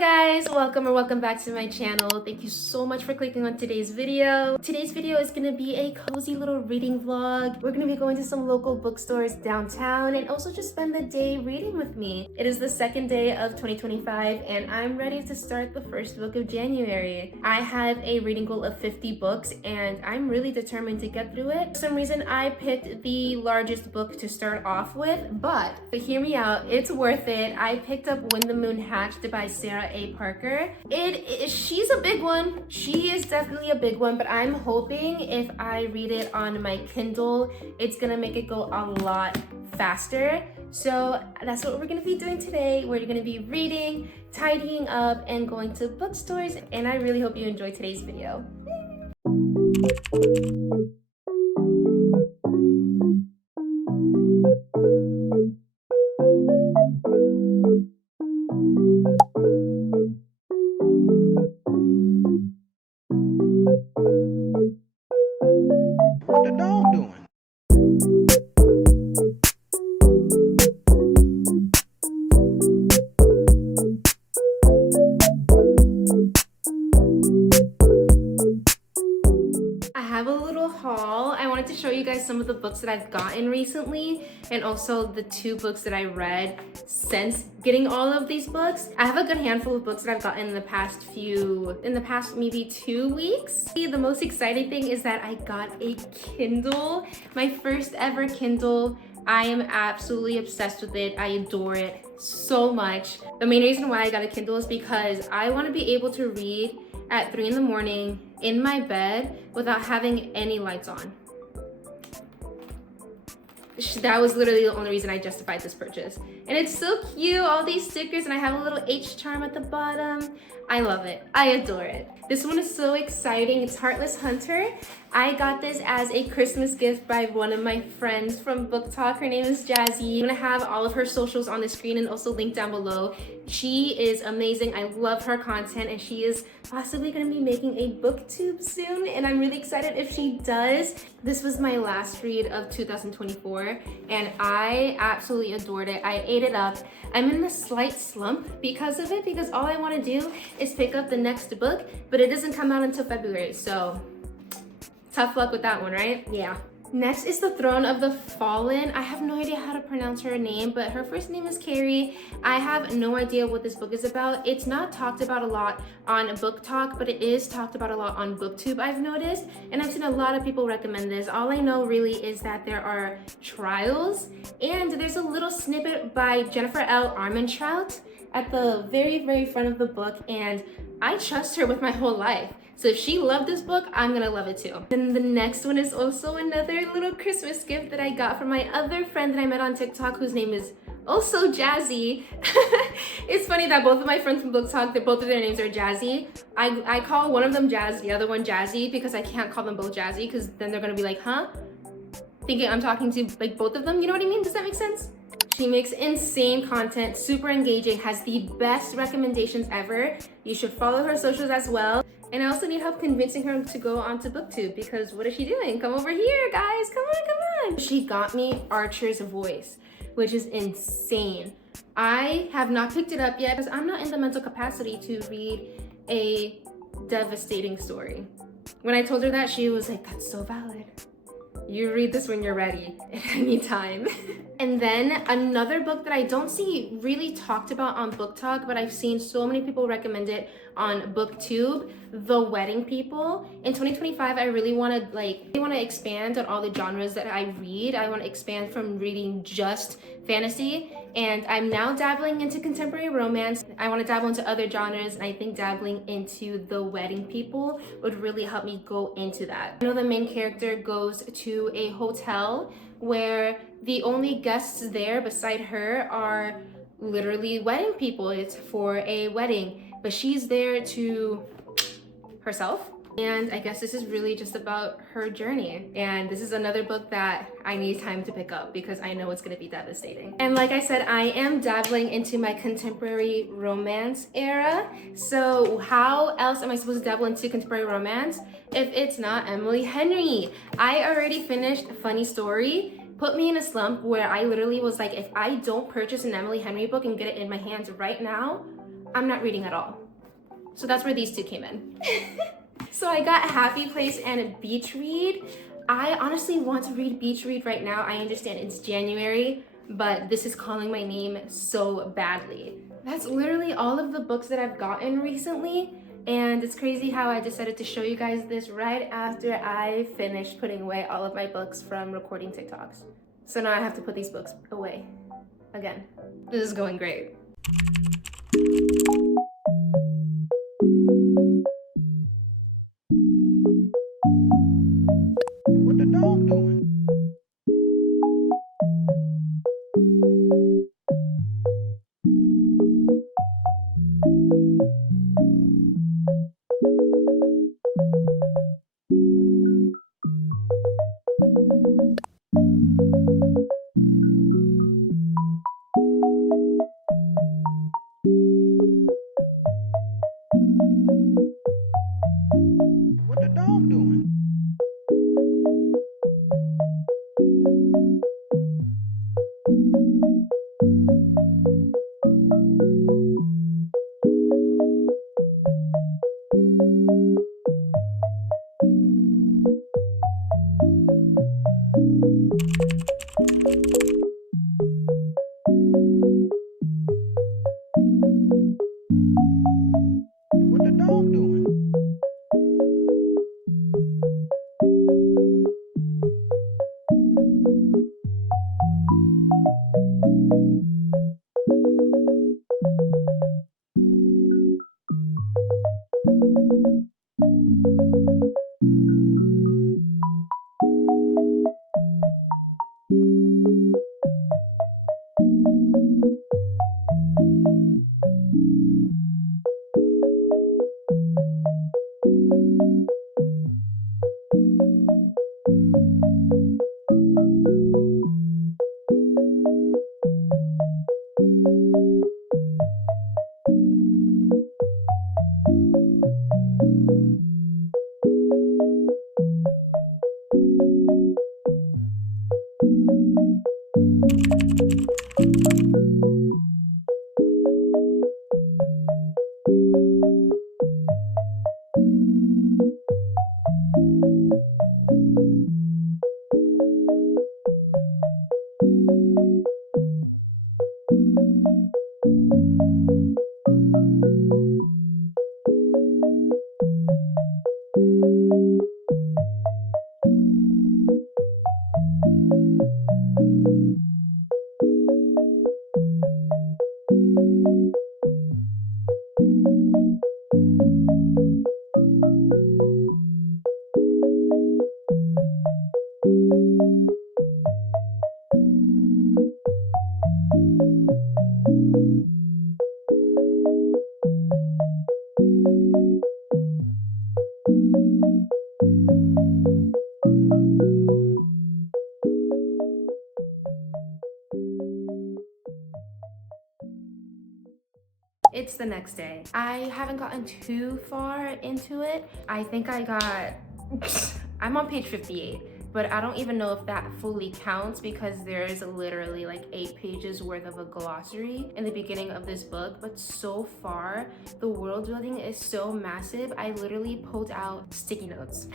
guys, welcome back to my channel. Thank you so much for clicking on today's video. Today's video is gonna be a cozy little reading vlog. We're gonna be going to some local bookstores downtown and also just spend the day reading with me. It is the second day of 2025 and I'm ready to start the first book of January. I have a reading goal of 50 books and I'm really determined to get through it. For some reason I picked the largest book to start off with, but hear me out, it's worth it. I picked up When the Moon Hatched by Sarah A. Parker. She's a big one. She is definitely a big one, but I'm hoping if I read it on my Kindle, it's gonna make it go a lot faster. So that's what we're gonna be doing today. We're gonna be reading, tidying up, and going to bookstores, and I really hope you enjoy today's video. What the dog doing? I have a little haul. I wanted to show you guys some of the books that I've gotten recently and also the 2 books that I read since getting all of these books. I have a good handful of books that I've gotten in the past maybe 2 weeks. The most exciting thing is that I got a Kindle, my first ever Kindle. I am absolutely obsessed with it. I adore it so much. The main reason why I got a Kindle is because I want to be able to read at 3 in the morning in my bed without having any lights on. That was literally the only reason I justified this purchase. And it's so cute, all these stickers, and I have a little H charm at the bottom. I love it. I adore it. This one is so exciting. It's Heartless Hunter. I got this as a Christmas gift by one of my friends from Book Talk. Her name is Jazzy. I'm gonna have all of her socials on the screen and also linked down below. She is amazing. I love her content and she is possibly gonna be making a booktube soon and I'm really excited if she does. This was my last read of 2024 and I absolutely adored it. I ate it up. I'm in a slight slump because of it because all I wanna do is pick up the next book, but it doesn't come out until February, so tough luck with that one, right? Yeah. Next is The Throne of the Fallen. I have no idea how to pronounce her name, but her first name is Carrie. I have no idea what this book is about. It's not talked about a lot on Book Talk, but it is talked about a lot on BookTube, I've noticed. And I've seen a lot of people recommend this. All I know really is that there are trials, and there's a little snippet by Jennifer L. Armentrout at the very, very front of the book, and I trust her with my whole life. So if she loved this book, I'm gonna love it too. And the next one is also another little Christmas gift that I got from my other friend that I met on TikTok whose name is also Jazzy. It's funny that both of my friends from Book Talk, both of their names are Jazzy. I call one of them Jazz, the other one Jazzy, because I can't call them both Jazzy because then they're gonna be like, huh? Thinking I'm talking to like both of them, you know what I mean? Does that make sense? She makes insane content, super engaging, has the best recommendations ever. You should follow her socials as well. And I also need help convincing her to go onto BookTube because what is she doing? Come over here, guys, come on. She got me Archer's Voice, which is insane. I have not picked it up yet because I'm not in the mental capacity to read a devastating story. When I told her that, she was like, that's so valid. You read this when you're ready, at any time. And then another book that I don't see really talked about on Book Talk, but I've seen so many people recommend it on BookTube, The Wedding People. In 2025, I really want to expand on all the genres that I read. I want to expand from reading just fantasy, and I'm now dabbling into contemporary romance. I want to dabble into other genres, and I think dabbling into The Wedding People would really help me go into that. I know the main character goes to a hotel where the only guests there beside her are literally wedding people. It's for a wedding, but she's there to herself. And I guess this is really just about her journey. And this is another book that I need time to pick up because I know it's gonna be devastating. And like I said, I am dabbling into my contemporary romance era. So how else am I supposed to dabble into contemporary romance if it's not Emily Henry? I already finished Funny Story. Put me in a slump where I literally was like, if I don't purchase an Emily Henry book and get it in my hands right now, I'm not reading at all. So that's where these two came in. So I got Happy Place and Beach Read. I honestly want to read Beach Read right now. I understand it's January, but this is calling my name so badly. That's literally all of the books that I've gotten recently. And it's crazy how I decided to show you guys this right after I finished putting away all of my books from recording TikToks. So now I have to put these books away again. This is going great. What the dog doing? What the dog doing? What the dog doing? It's the next day. I haven't gotten too far into it. I think I got, I'm on page 58, but I don't even know if that fully counts because there's literally like 8 pages worth of a glossary in the beginning of this book. But so far, the world building is so massive. I literally pulled out sticky notes.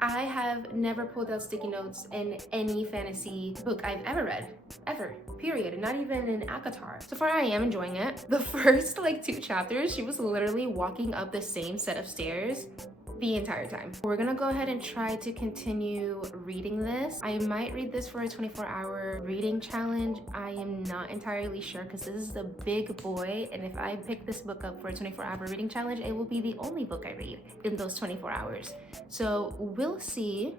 I have never pulled out sticky notes in any fantasy book I've ever read, ever, period. Not even in ACOTAR. So far, I am enjoying it. The first like 2 chapters, she was literally walking up the same set of stairs the entire time. We're gonna go ahead and try to continue reading this. I might read this for a 24-hour reading challenge. I am not entirely sure because this is a big boy, and if I pick this book up for a 24-hour reading challenge, it will be the only book I read in those 24 hours. So we'll see.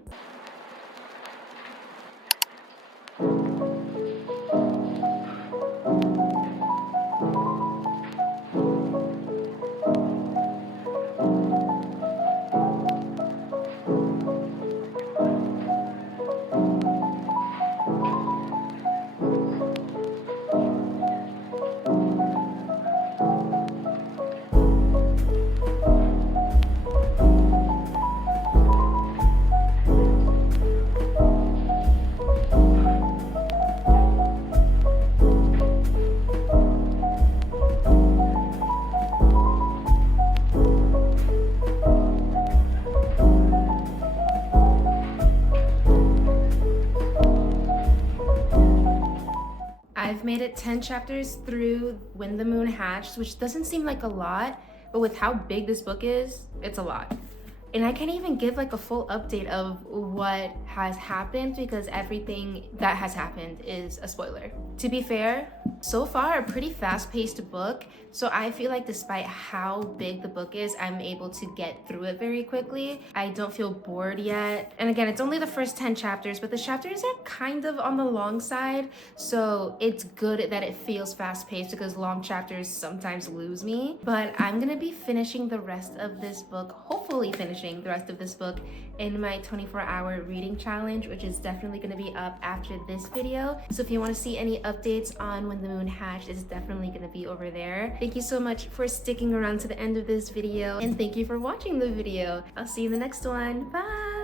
made it 10 chapters through When the Moon Hatched, which doesn't seem like a lot, but with how big this book is, it's a lot. And I can't even give like a full update of what has happened because everything that has happened is a spoiler. To be fair, so far a pretty fast-paced book, so I feel like despite how big the book is, I'm able to get through it very quickly. I don't feel bored yet. And again, it's only the first 10 chapters, but the chapters are kind of on the long side, so it's good that it feels fast-paced because long chapters sometimes lose me. But I'm gonna be finishing the rest of this book, hopefully finishing the rest of this book in my 24-hour reading challenge, which is definitely going to be up after this video. So if you want to see any updates on When the Moon Hatched, it's definitely going to be over there. Thank you so much for sticking around to the end of this video, and thank you for watching the video. I'll see you in the next one. Bye!